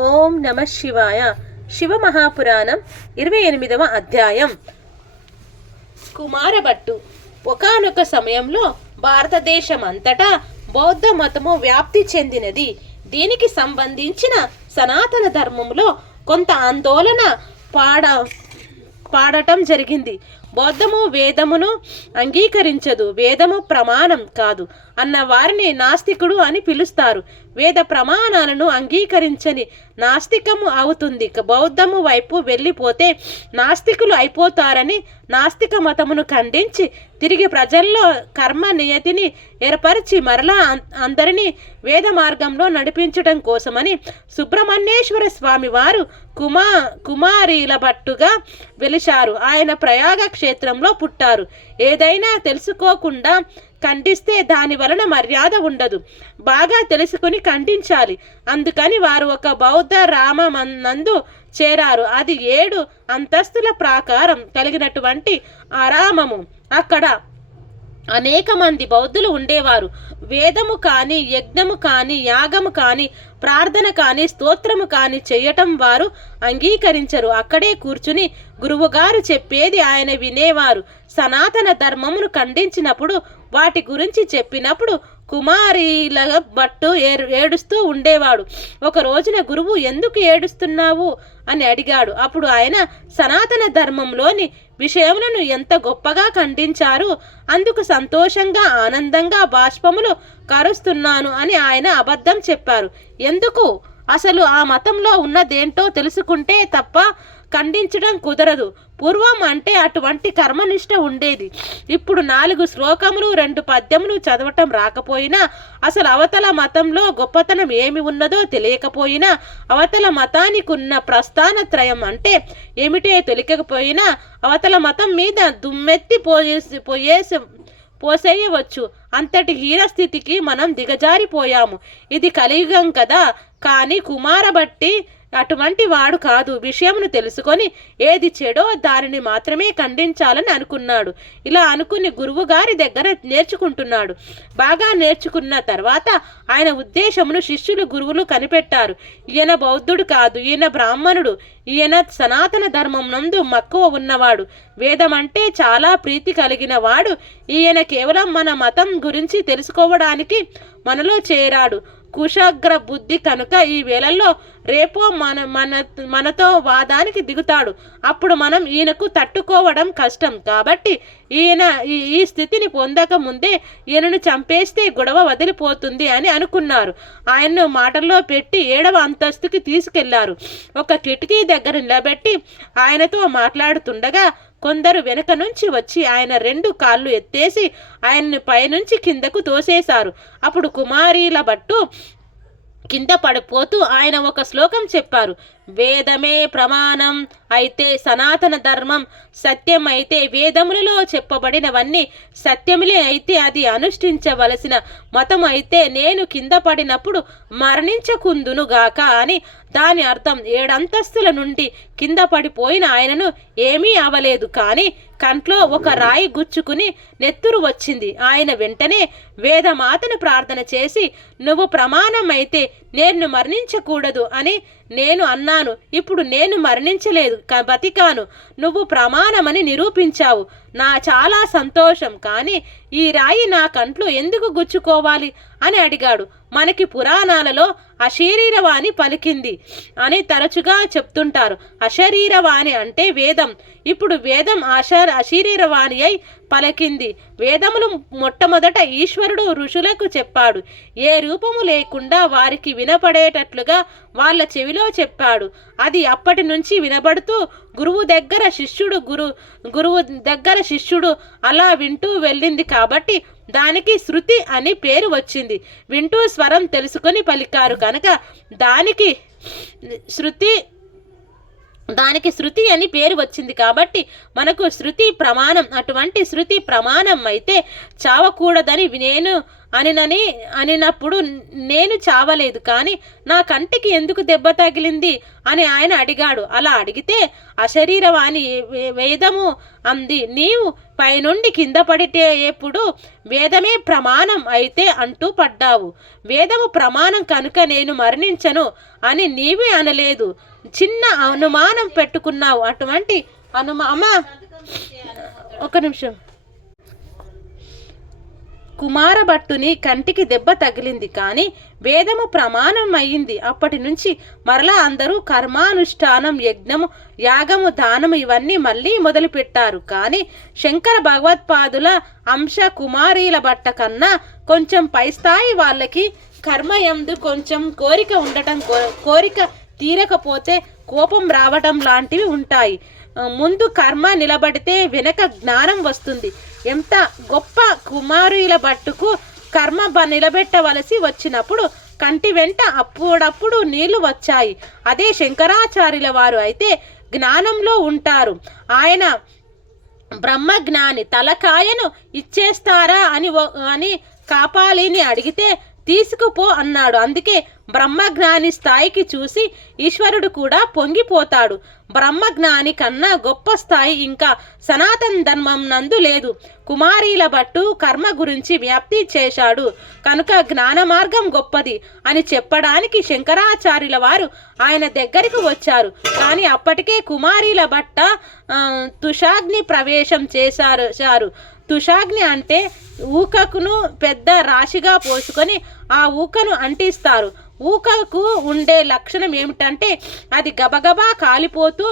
ఓం నమ శివాయ. శివ మహాపురాణం 28వ అధ్యాయం. కుమారభట్టు. ఒకానొక సమయంలో భారతదేశం అంతటా బౌద్ధ మతము వ్యాప్తి చెందినది. దీనికి సంబంధించిన సనాతన ధర్మంలో కొంత ఆందోళన పాడటం జరిగింది. బౌద్ధము వేదమును అంగీకరించదు, వేదము ప్రమాణం కాదు అన్న వారిని నాస్తికుడు అని పిలుస్తారు. వేద ప్రమాణాలను అంగీకరించని నాస్తికము అవుతుంది. బౌద్ధము వైపు వెళ్ళిపోతే నాస్తికులు అయిపోతారని నాస్తిక మతమును ఖండించి తిరిగి ప్రజల్లో కర్మ నియతిని ఏర్పరిచి మరలా అందరినీ వేద మార్గంలో నడిపించడం కోసమని సుబ్రహ్మణ్యేశ్వర స్వామి వారు కుమారీల భట్టుగా వెలిశారు. ఆయన ప్రయాగ క్షేత్రంలో పుట్టారు. ఏదైనా తెలుసుకోకుండా ఖండిస్తే దాని వలన మర్యాద ఉండదు. బాగా తెలుసుకుని ఖండించాలి. అందుకని వారు ఒక బౌద్ధ రామనందు చేరారు. అది 7 అంతస్తుల ప్రాకారం కలిగినటువంటి ఆరామము. అక్కడ అనేక మంది బౌద్ధులు ఉండేవారు. వేదము కానీ, యజ్ఞము కానీ, యాగము కానీ, ప్రార్థన కానీ, స్తోత్రము కానీ చేయటం వారు అంగీకరించరు. అక్కడే కూర్చుని గురువుగారు చెప్పేది ఆయన వినేవారు. సనాతన ధర్మమును ఖండించినప్పుడు, వాటి గురించి చెప్పినప్పుడు కుమారీల భట్టు ఏడుస్తూ ఉండేవాడు. ఒక రోజున గురువు ఎందుకు ఏడుస్తున్నావు అని అడిగాడు. అప్పుడు ఆయన సనాతన ధర్మంలోని విషయములను ఎంత గొప్పగా ఖండించారు, అందుకు సంతోషంగా ఆనందంగా బాష్పములు కరుస్తున్నాను అని ఆయన అబద్ధం చెప్పారు. ఎందుకు? అసలు ఆ మతంలో ఉన్నదేంటో తెలుసుకుంటే తప్ప ఖండించడం కుదరదు. పూర్వం అంటే అటువంటి కర్మనిష్ట ఉండేది. ఇప్పుడు 4 శ్లోకములు 2 పద్యములు చదవటం రాకపోయినా, అసలు అవతల మతంలో గొప్పతనం ఏమి ఉన్నదో తెలియకపోయినా, అవతల మతానికి ఉన్న ప్రస్థానత్రయం అంటే ఏమిటే తెలియకపోయినా అవతల మతం మీద దుమ్మెత్తి పోసేయవచ్చు. అంతటి హీనస్థితికి మనం దిగజారిపోయాము. ఇది కలియుగం కదా. కానీ కుమారభట్టి అటువంటి వాడు కాదు. విషయమును తెలుసుకొని ఏది చెడో దానిని మాత్రమే ఖండించాలని అనుకున్నాడు. ఇలా అనుకుని గురువు గారి దగ్గర నేర్చుకుంటున్నాడు. బాగా నేర్చుకున్న తర్వాత ఆయన ఉద్దేశమును శిష్యులు గురువులు కనిపెట్టారు. ఈయన బౌద్ధుడు కాదు, ఈయన బ్రాహ్మణుడు. ఈయన సనాతన ధర్మం నందు మక్కువ ఉన్నవాడు. వేదం అంటే చాలా ప్రీతి కలిగిన వాడు. ఈయన కేవలం మన మతం గురించి తెలుసుకోవడానికి మనలో చేరాడు. కుశాగ్ర బుద్ధి కనుక ఈ వేళల్లో రేపో మనతో వాదానికి దిగుతాడు. అప్పుడు మనం ఈయనకు తట్టుకోవడం కష్టం. కాబట్టి ఈయన ఈ స్థితిని పొందక ముందే ఈయనను చంపేస్తే గొడవ వదిలిపోతుంది అని అనుకున్నారు. ఆయన్ను మాటల్లో పెట్టి 7వ అంతస్తుకి తీసుకెళ్లారు. ఒక కిటికీ దగ్గర నిలబెట్టి ఆయనతో మాట్లాడుతుండగా కొందరు వెనుక నుంచి వచ్చి ఆయన 2 కాళ్ళు ఎత్తేసి ఆయన్ని పైనుంచి కిందకు తోసేశారు. అప్పుడు కుమారీల భట్టు కింద పడిపోతూ ఆయన ఒక శ్లోకం చెప్పారు. వేదమే ప్రమాణం అయితే సనాతన ధర్మం సత్యం అయితే, వేదములలో చెప్పబడినవన్నీ సత్యములే అయితే అది అనుష్ఠించవలసిన మతం అయితే నేను కింద పడినప్పుడు మరణించకుందును గాక అని దాని అర్థం. 7 అంతస్తుల నుండి కింద పడిపోయిన ఆయనను ఏమీ అవలేదు. కానీ కంట్లో ఒక రాయి గుచ్చుకుని నెత్తురు వచ్చింది. ఆయన వెంటనే వేదమాతను ప్రార్థన చేసి, నువ్వు ప్రమాణం అయితే నేను మరణించకూడదు అని నేను అన్నాను. ఇప్పుడు నేను మరణించలేదు, బతికాను. నువ్వు ప్రమాణమని నిరూపించావు. చాలా సంతోషం. కానీ ఈ రాయి నా కంట్లో ఎందుకు గుచ్చుకోవాలి అని అడిగాడు. మనకి పురాణాలలో అశరీరవాణి పలికింది అని తరచుగా చెప్తుంటారు. అశరీరవాణి అంటే వేదం. ఇప్పుడు వేదం అశరీరవాణి అయి పలికింది. వేదములు మొట్టమొదట ఈశ్వరుడు ఋషులకు చెప్పాడు. ఏ రూపము లేకుండా వారికి వినపడేటట్లుగా వాళ్ళ చెవిలో చెప్పాడు. అది అప్పటి నుంచి వినబడుతూ గురువు దగ్గర శిష్యుడు అలా వింటూ వెళ్ళింది. కాబట్టి దానికి శృతి అని పేరు వచ్చింది. వింటూ స్వరం తెలుసుకొని పలికారు కనుక దానికి శృతి అని పేరు వచ్చింది. కాబట్టి మనకు శృతి ప్రమాణం. అటువంటి శృతి ప్రమాణం అయితే చావకూడదని నేను అనినప్పుడు నేను చావలేదు, కానీ నా కంటికి ఎందుకు దెబ్బ తగిలింది అని ఆయన అడిగాడు. అలా అడిగితే అశరీరవాణి వేదము అంది, నీవు పైనుండి కింద పడితే ఎప్పుడు వేదమే ప్రమాణం అయితే అంటూ పడ్డావు. వేదము ప్రమాణం కనుక నేను మరణించను అని నీవే అనలేదు. చిన్న అనుమానం పెట్టుకున్నావు. అటువంటి అమ్మా ఒక నిమిషం. కుమారభట్టుని కంటికి దెబ్బ తగిలింది, కానీ వేదము ప్రమాణం అయ్యింది. అప్పటి నుంచి మరలా అందరూ కర్మానుష్ఠానం, యజ్ఞము, యాగము, దానము ఇవన్నీ మళ్ళీ మొదలుపెట్టారు. కానీ శంకర భగవత్పాదుల అంశ కుమారీల భట్ట కన్నా కొంచెం పై స్థాయి వాళ్ళకి కర్మయందు కొంచెం కోరిక ఉండటం, కోరిక తీరకపోతే కోపం రావటం లాంటివి ఉంటాయి. ముందు కర్మ నిలబడితే వెనక జ్ఞానం వస్తుంది. ఎంత గొప్ప కుమారుల భట్టుకు కర్మ నిలబెట్టవలసి వచ్చినప్పుడు కంటి వెంట అప్పుడప్పుడు నీళ్లు వచ్చాయి. అదే శంకరాచార్యుల వారు అయితే జ్ఞానంలో ఉంటారు. ఆయన బ్రహ్మజ్ఞాని. తలకాయను ఇచ్చేస్తారా అని కాపాలిని అడిగితే తీసుకుపో అన్నాడు. అందుకే బ్రహ్మజ్ఞాని స్థాయికి చూసి ఈశ్వరుడు కూడా పొంగిపోతాడు. బ్రహ్మజ్ఞాని కన్నా గొప్ప స్థాయి ఇంకా సనాతన ధర్మం నందు లేదు. కుమారీల భట్టు కర్మ గురించి వ్యాప్తి చేశాడు కనుక జ్ఞాన మార్గం గొప్పది అని చెప్పడానికి శంకరాచార్యుల వారు ఆయన దగ్గరికి వచ్చారు. కానీ అప్పటికే కుమారీల భట్ట తుషాగ్ని ప్రవేశం చేశారు. తుషాగ్ని అంటే ఊకకును పెద్ద రాశిగా పోసుకొని ఆ ఊకను అంటిస్తారు. ఊకకు ఉండే లక్షణం ఏమిటంటే అది గబగబా కాలిపోతూ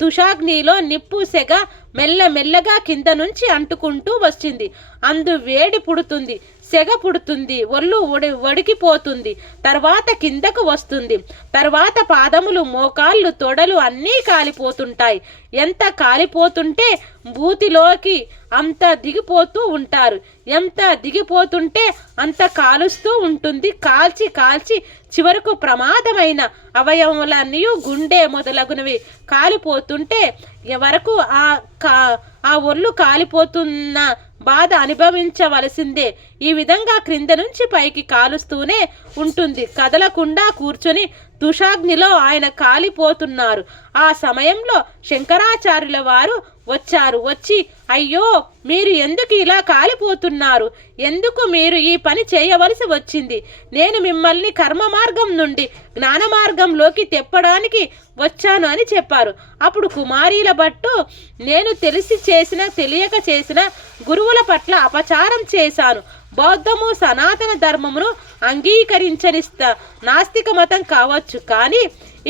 తుషాగ్నిలో నిప్పు సెగ మెల్లమెల్లగా కింద నుంచి అంటుకుంటూ వచ్చింది. అందు వేడి పుడుతుంది, సెగ పుడుతుంది, ఒళ్ళు వడికిపోతుంది. తర్వాత కిందకు వస్తుంది. తర్వాత పాదములు, మోకాళ్ళు, తొడలు అన్నీ కాలిపోతుంటాయి. ఎంత కాలిపోతుంటే భూతిలోకి అంత దిగిపోతూ ఉంటారు. ఎంత దిగిపోతుంటే అంత కాలుస్తూ ఉంటుంది. కాల్చి కాల్చి చివరకు ప్రమాదమైన అవయవములన్నీ గుండె మొదలగునవి కాలిపోతుంటే వరకు ఆ ఒళ్ళు కాలిపోతున్న బాధ అనుభవించవలసిందే. ఈ విధంగా క్రింద నుంచి పైకి కాలుస్తూనే ఉంటుంది. కదలకుండా కూర్చొని తుషాగ్నిలో ఆయన కాలిపోతున్నారు. ఆ సమయంలో శంకరాచార్యుల వారు వచ్చారు. వచ్చి, అయ్యో, మీరు ఎందుకు ఇలా కాలిపోతున్నారు? ఎందుకు మీరు ఈ పని చేయవలసి వచ్చింది? నేను మిమ్మల్ని కర్మ మార్గం నుండి జ్ఞాన మార్గంలోకి తెప్పడానికి వచ్చాను అని చెప్పారు. అప్పుడు కుమారీల భట్టు, నేను తెలిసి చేసిన తెలియక చేసిన గురువుల పట్ల అపచారం చేశాను. బౌద్ధము సనాతన ధర్మమును అంగీకరించనిస్తా నాస్తిక మతం కావచ్చు, కానీ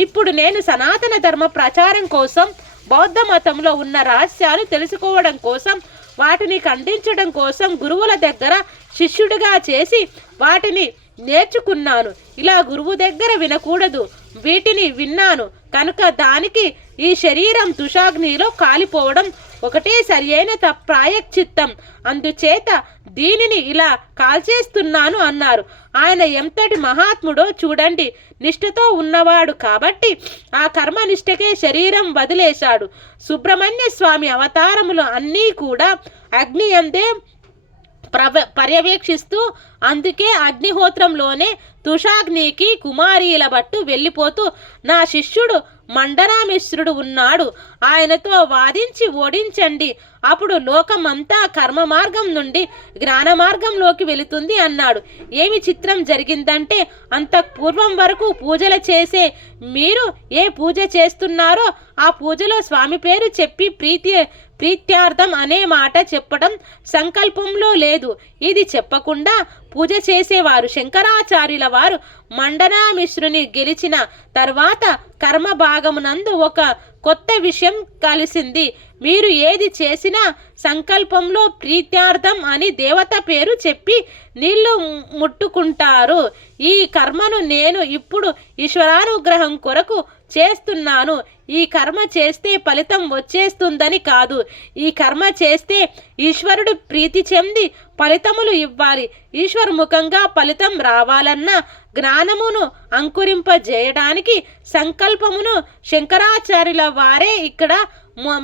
ఇప్పుడు నేను సనాతన ధర్మ ప్రచారం కోసం, బౌద్ధ మతంలో ఉన్న రహస్యాలు తెలుసుకోవడం కోసం, వాటిని ఖండించడం కోసం గురువుల దగ్గర శిష్యుడిగా చేసి వాటిని నేర్చుకున్నాను. ఇలా గురువు దగ్గర వినకూడదు, వీటిని విన్నాను కనుక దానికి ఈ శరీరం తుషాగ్నిలో కాలిపోవడం ఒకటే సరియైన ప్రాయశ్చిత్తం. అందుచేత దీనిని ఇలా కాల్చేస్తున్నాను అన్నారు. ఆయన ఎంతటి మహాత్ముడో చూడండి. నిష్ఠతో ఉన్నవాడు కాబట్టి ఆ కర్మనిష్టకే శరీరం వదిలేశాడు. సుబ్రహ్మణ్య స్వామి అవతారములు అన్నీ కూడా అగ్ని అందే పర్యవేక్షిస్తూ, అందుకే అగ్నిహోత్రంలోనే తుషాగ్నికి కుమారీల భట్టు వెళ్ళిపోతూ, నా శిష్యుడు మండరామిశ్రుడు ఉన్నాడు, ఆయనతో వాదించి ఓడించండి, అప్పుడు లోకమంతా కర్మ మార్గం నుండి జ్ఞాన మార్గంలోకి వెళుతుంది అన్నాడు. ఏమి చిత్రం జరిగిందంటే, అంత పూర్వం వరకు పూజలు చేసే మీరు ఏ పూజ చేస్తున్నారో ఆ పూజలో స్వామి పేరు చెప్పి ప్రీత్యార్థం అనే మాట చెప్పడం సంకల్పంలో లేదు. ఇది చెప్పకుండా పూజ చేసేవారు. శంకరాచార్యుల వారు మండనామిశ్రుని గెలిచిన తర్వాత కర్మ భాగమునందు ఒక కొత్త విషయం కలిసింది. మీరు ఏది చేసినా సంకల్పంలో ప్రీత్యార్థం అని దేవత పేరు చెప్పి నీళ్లు ముట్టుకుంటారు. ఈ కర్మను నేను ఇప్పుడు ఈశ్వరానుగ్రహం కొరకు చేస్తున్నాను. ఈ కర్మ చేస్తే ఫలితం వచ్చేస్తుందని కాదు. ఈ కర్మ చేస్తే ఈశ్వరుడు ప్రీతి చెంది ఫలితములు ఇవ్వాలి. ఈశ్వరముఖంగా ఫలితం రావాలన్న జ్ఞానమును అంకురింపజేయడానికి సంకల్పమును శంకరాచార్యుల వారే ఇక్కడ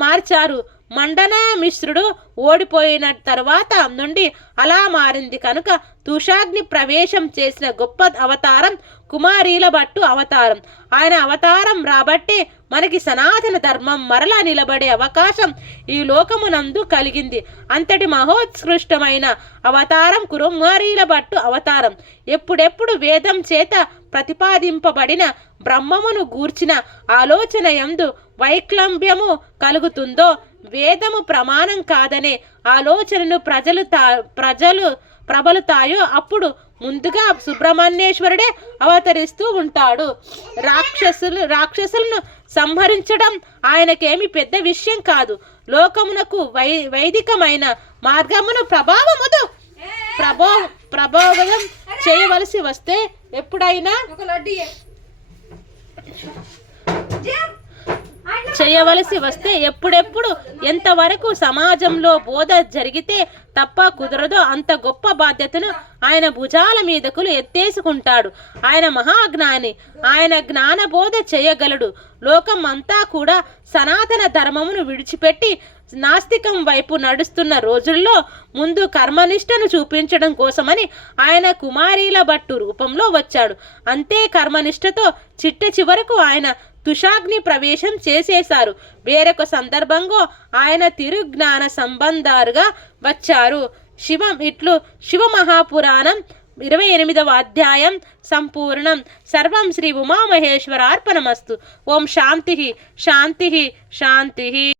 మార్చారు. మండన మిశ్రుడు ఓడిపోయిన తర్వాత నుండి అలా మారింది కనుక తుషాగ్ని ప్రవేశం చేసిన గొప్ప అవతారం కుమారీల భట్టు అవతారం. ఆయన అవతారం రాబట్టి మనకి సనాతన ధర్మం మరలా నిలబడే అవకాశం ఈ లోకమునందు కలిగింది. అంతటి మహోత్కృష్టమైన అవతారం కుమారీల భట్టు అవతారం. ఎప్పుడెప్పుడు వేదం చేత ప్రతిపాదింపబడిన బ్రహ్మమును గూర్చిన ఆలోచన యందు వైక్లభ్యము కలుగుతుందో, వేదము ప్రమాణం కాదనే ఆలోచనను ప్రబలుతాయో అప్పుడు ముందుగా సుబ్రహ్మణ్యేశ్వరుడే అవతరిస్తూ ఉంటాడు. రాక్షసులను సంహరించడం ఆయనకేమి పెద్ద విషయం కాదు. లోకమునకు వైదికమైన మార్గమును ప్రభావం చేయవలసి వస్తే ఎప్పుడెప్పుడు ఎంతవరకు సమాజంలో బోధ జరిగితే తప్ప కుదరదో అంత గొప్ప బాధ్యతను ఆయన భుజాల మీదకు ఎత్తేసుకుంటాడు. ఆయన మహాజ్ఞాని. ఆయన జ్ఞానబోధ చేయగలడు. లోకం అంతా కూడా సనాతన ధర్మమును విడిచిపెట్టి నాస్తికం వైపు నడుస్తున్న రోజుల్లో ముందు కర్మనిష్టను చూపించడం కోసమని ఆయన కుమారీల భట్టు రూపంలో వచ్చాడు. అంతే కర్మనిష్టతో చిట్ట చివరకు ఆయన తుషాగ్ని ప్రవేశం చేసేశారు. వేరొక సందర్భంగా ఆయన తిరుజ్ఞాన సంబంధారుగా వచ్చారు. శివమహాపురాణం 28వ అధ్యాయం సంపూర్ణం. సర్వం శ్రీ ఉమామహేశ్వరార్పణమస్తు. ఓం శాంతి శాంతి శాంతి.